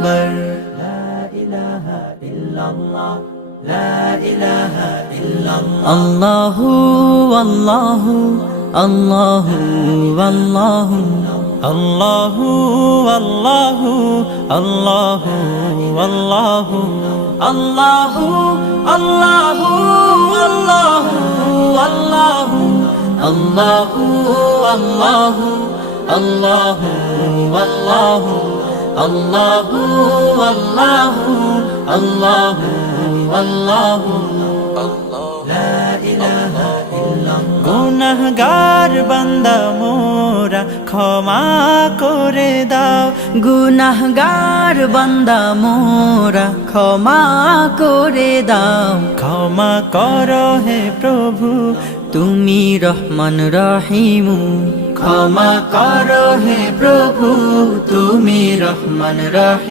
আকবার। লা ইলাহা ইল্লাল্লাহ, লা ইলাহা ইল্লাল্লাহ। আল্লাহু আল্লাহু আল্লাহু আল্লাহু আল্লাহু আল্লাহু আল্লাহু আল্লাহু আল্লাহু আল্লাহু আল্লাহু আল্লাহু আল্লাহু আল্লাহু আল্লাহু আল্লাহু আল্লাহু আল্লাহু আল্লাহু লা ইলাহা ইল্লাল্লাহ। গুনাহগার বান্দা মোরা ক্ষমা করে দাও, গুনাহগার বান্দা মোরা ক্ষমা করে দাও। ক্ষমা করো হে প্রভু তুমি রহমান রহিম, ক্ষমা করো হে প্রভু তুমি রহমান রহিম।